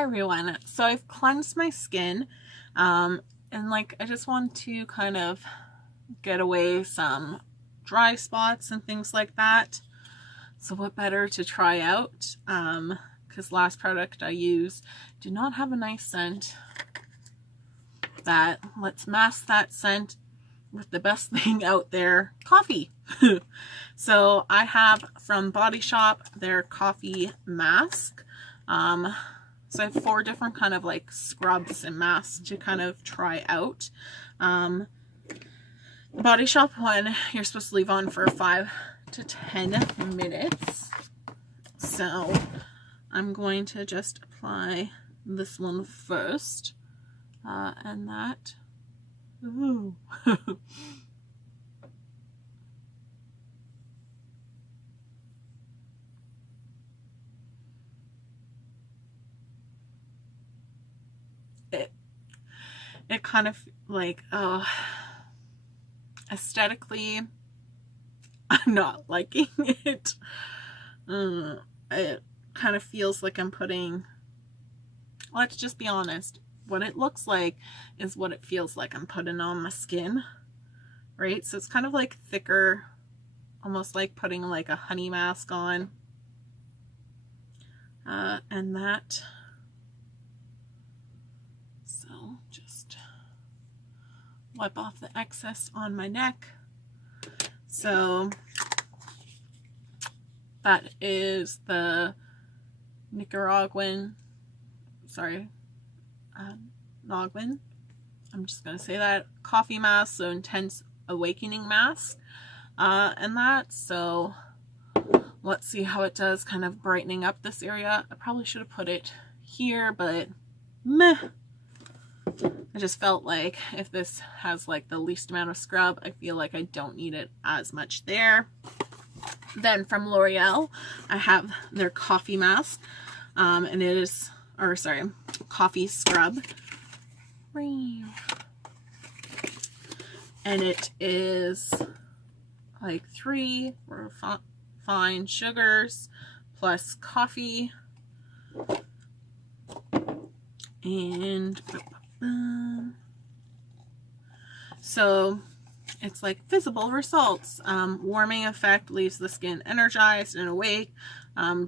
Hi everyone. So I've cleansed my skin, and like I just want to kind of get away some dry spots and things like that. So what better to try out? Because last product I used did not have a nice scent. Let's mask that scent with the best thing out there, coffee. So I have from Body Shop their coffee mask. So I have 4 different kind of like scrubs and masks to kind of try out. The Body Shop one, you're supposed to leave on for 5 to 10 minutes. So I'm going to just apply this one first. And that, ooh. It kind of like, aesthetically, I'm not liking it. It kind of feels like I'm putting, let's just be honest, what it looks like is what it feels like I'm putting on my skin, right? So it's kind of like thicker, almost like putting like a honey mask on. And that, so just wipe off the excess on my neck. So that is the Nicaraguan, Nogwin. I'm just going to say that. Coffee mask, so intense awakening mask. And that, so let's see how it does kind of brightening up this area. I probably should have put it here, but meh. I just felt like if this has like the least amount of scrub, I feel like I don't need it as much there. Then from L'Oreal, I have their coffee mask, and it is, or sorry, coffee scrub. And it is like 3 refined sugars plus coffee. And so it's like visible results. Warming effect leaves the skin energized and awake.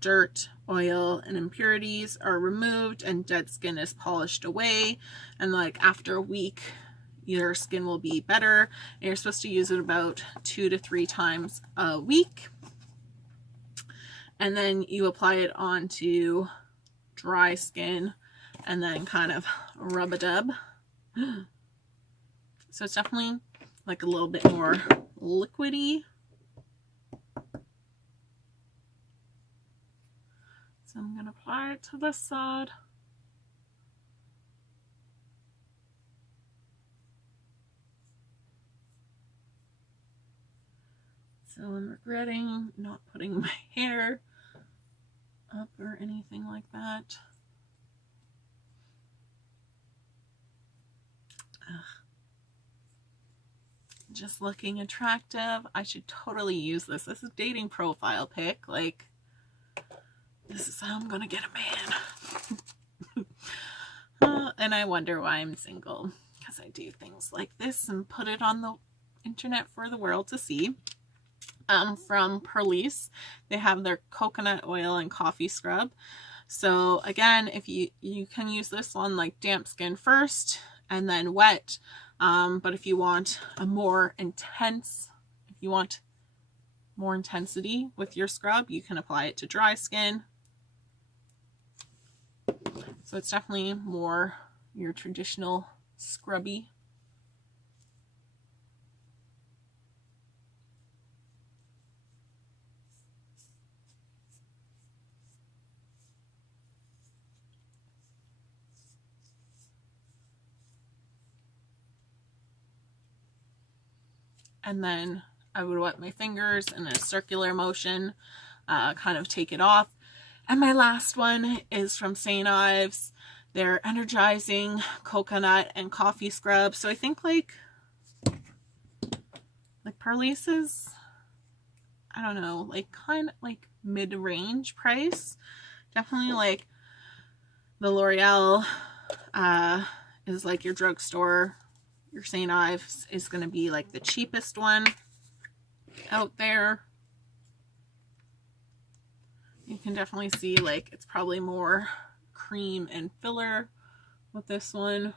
Dirt, oil, and impurities are removed and dead skin is polished away. And like after a week, your skin will be better. And you're supposed to use it about 2 to 3 times a week. And then you apply it onto dry skin and then kind of rub-a-dub. So it's definitely like a little bit more liquidy. So I'm going to apply it to this side. So I'm regretting not putting my hair up or anything like that. Just looking attractive. I should totally use this. This is dating profile pic. Like, this is how I'm gonna get a man. And I wonder why I'm single, because I do things like this and put it on the internet for the world to see. From Purlisse, they have their coconut oil and coffee scrub. So again, if you can use this on like damp skin first and then wet. But if you want a more intense, if you want more intensity with your scrub, you can apply it to dry skin. So it's definitely more your traditional scrubby. And then I would wet my fingers in a circular motion, kind of take it off. And my last one is from Ives, their Energizing coconut and coffee scrub. So I think like Purlisse is, I don't know, like kind of like mid-range price. Definitely like The L'Oreal is like your drugstore. Your St. Ives is going to be like the cheapest one out there. You can definitely see like it's probably more cream and filler with this one.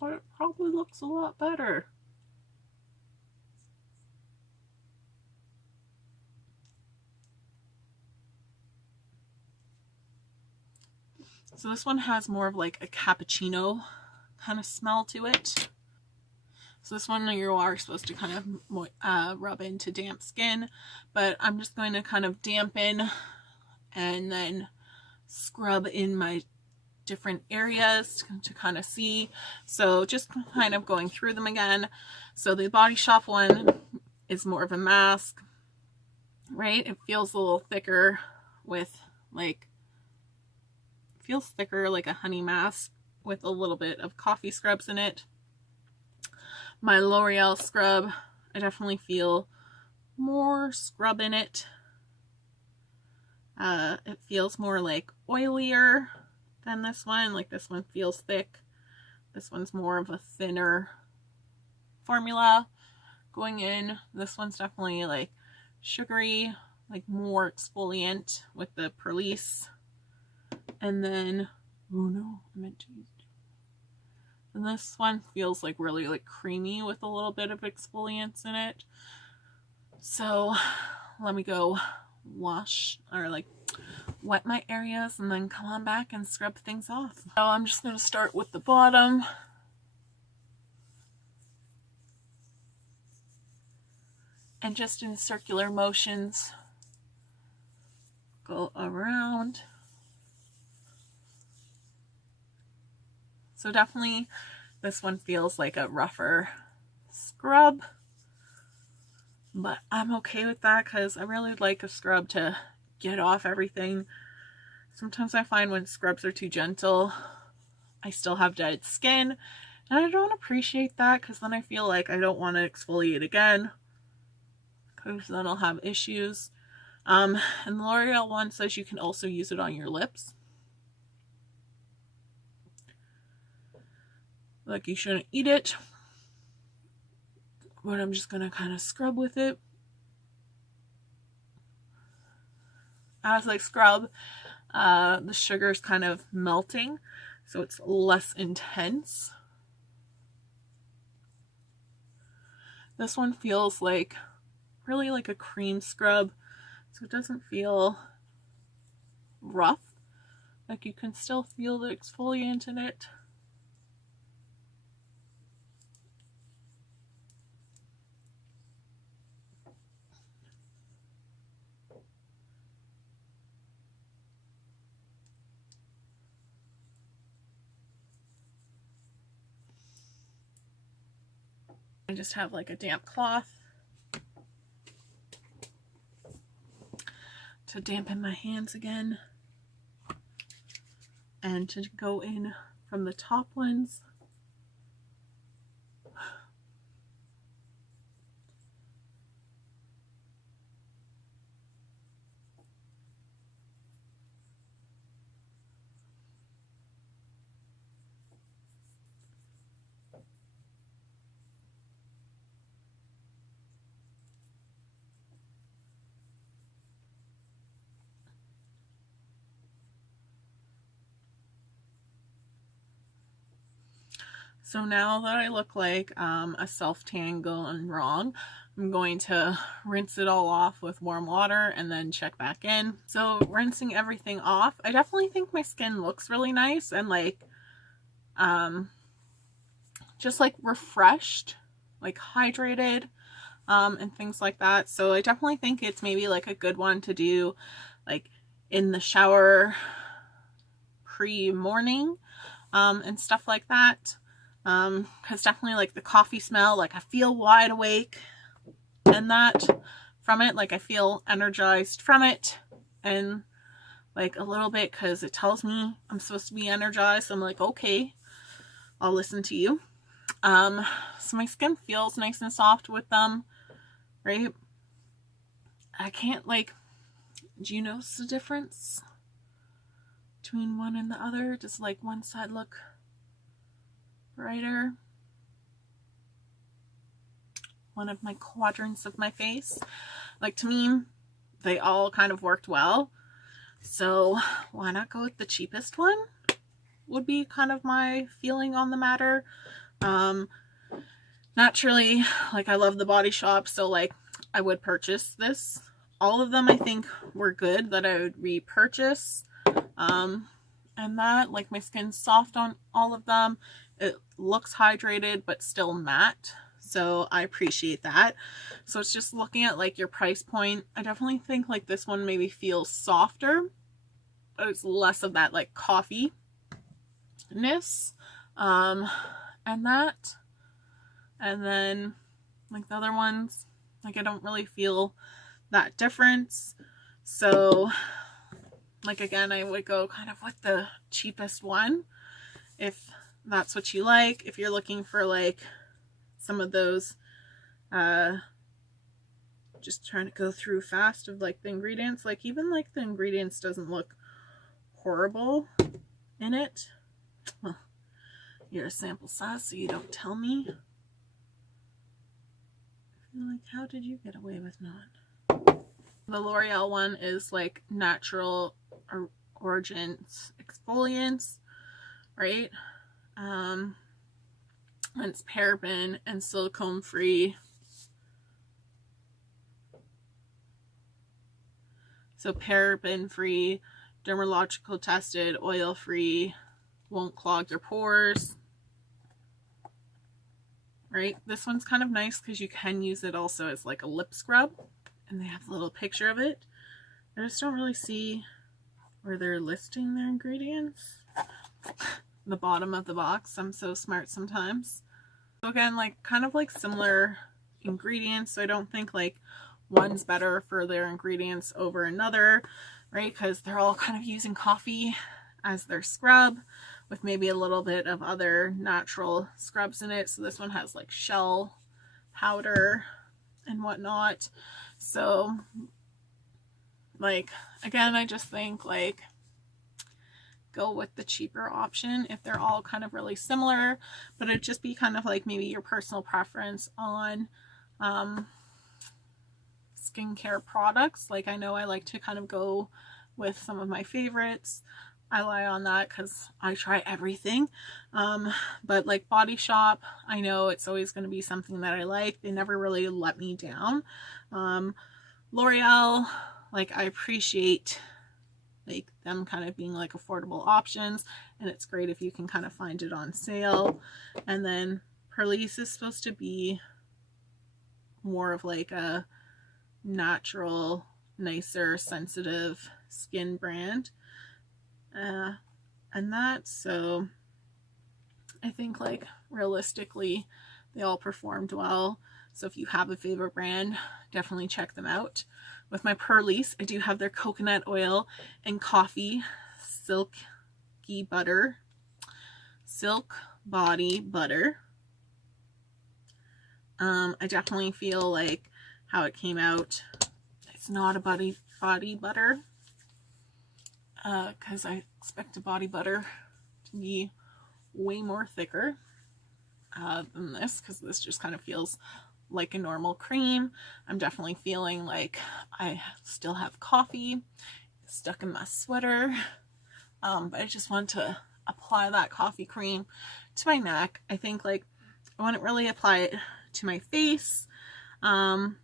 But it probably looks a lot better. So this one has more of like a cappuccino kind of smell to it. So this one you are supposed to kind of rub into damp skin, but I'm just going to kind of dampen and then scrub in my different areas to kind of see. So just kind of going through them again. So the Body Shop one is more of a mask, right? It feels a little thicker with like, feels thicker like a honey mask with a little bit of coffee scrubs in it. My L'Oreal scrub, I definitely feel more scrub in it. It feels more like oilier than this one. Like this one feels thick. This one's more of a thinner formula going in. This one's definitely like sugary, like more exfoliant with the Purlisse. And then, oh no, I meant to use it. And this one feels like really like creamy with a little bit of exfoliants in it. So let me go wash or like wet my areas and then come on back and scrub things off. So I'm just going to start with the bottom. And just in circular motions, go around. So definitely this one feels like a rougher scrub, but I'm okay with that because I really like a scrub to get off everything. Sometimes I find when scrubs are too gentle, I still have dead skin, and I don't appreciate that because then I feel like I don't want to exfoliate again because then I'll have issues. And the L'Oreal one says you can also use it on your lips. Like you shouldn't eat it, but I'm just gonna kind of scrub with it. As I scrub, the sugar is kind of melting, so it's less intense. This one feels like really like a cream scrub, so it doesn't feel rough. Like you can still feel the exfoliant in it. I just have like a damp cloth to dampen my hands again and to go in from the top ones. So now that I look like a self-tan gone wrong, I'm going to rinse it all off with warm water and then check back in. So rinsing everything off, I definitely think my skin looks really nice and like just like refreshed, like hydrated, and things like that. So I definitely think it's maybe like a good one to do like in the shower pre-morning and stuff like that. Because definitely like the coffee smell, like I feel wide awake and that from it, like I feel energized from it, and like a little bit because it tells me I'm supposed to be energized. So I'm like, okay, I'll listen to you. So my skin feels nice and soft with them, right? I can't like Do you notice the difference between one and the other? Does like one side look brighter? One of my quadrants of my face. Like, to me, they all kind of worked well. So why not go with the cheapest one? Would be kind of my feeling on the matter. Naturally, like, I love the Body Shop, so like I would purchase this. All of them I think were good that I would repurchase. And that, like, my skin's soft on all of them. It looks hydrated but still matte, so I appreciate that. So it's just looking at like your price point. I definitely think like this one maybe feels softer, but it's less of that like coffee-ness. And that, and then like the other ones, like I don't really feel that difference. So like, again, I would go kind of with the cheapest one if that's what you like. If you're looking for like some of those, just trying to go through fast of like the ingredients, like even like the ingredients doesn't look horrible in it. Well, you're a sample size, so you don't tell me. I feel like, how did you get away with not? The L'Oreal one is like natural origins exfoliants, right? And it's paraben and silicone free. So paraben free, dermatological tested, oil free, won't clog your pores. Right? This one's kind of nice because you can use it also as like a lip scrub, and they have a little picture of it. I just don't really see where they're listing their ingredients. The bottom of the box. I'm so smart sometimes. So again, like kind of like similar ingredients, so I don't think like one's better for their ingredients over another, right? Because they're all kind of using coffee as their scrub with maybe a little bit of other natural scrubs in it. So this one has like shell powder and whatnot. So like, again, I just think like go with the cheaper option if they're all kind of really similar, but it'd just be kind of like maybe your personal preference on skincare products. Like, I know I like to kind of go with some of my favorites. I lie on that because I try everything. But like Body Shop, I know it's always going to be something that I like. They never really let me down. L'Oreal, like I appreciate like them kind of being like affordable options, and it's great if you can kind of find it on sale. And then Purlisse is supposed to be more of like a natural, nicer, sensitive skin brand. And that, so I think like realistically they all performed well. So if you have a favorite brand, definitely check them out. With my Purlisse, I do have their coconut oil and coffee silky butter, silk body butter. I definitely feel like how it came out, it's not a body butter, because I expect a body butter to be way more thicker than this, because this just kind of feels like a normal cream. I'm definitely feeling like I still have coffee stuck in my sweater, but I just want to apply that coffee cream to my neck. I think like I wouldn't really apply it to my face and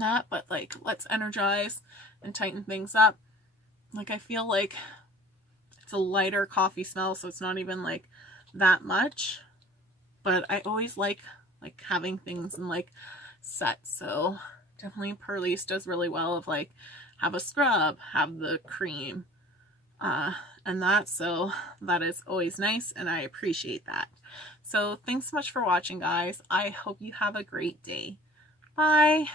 that, but like let's energize and tighten things up. Like I feel like it's a lighter coffee smell, so it's not even like that much, but I always like having things in like sets. So definitely Purlisse does really well of like have a scrub, have the cream, and that, so that is always nice, and I appreciate that. So thanks so much for watching, guys. I hope you have a great day. Bye.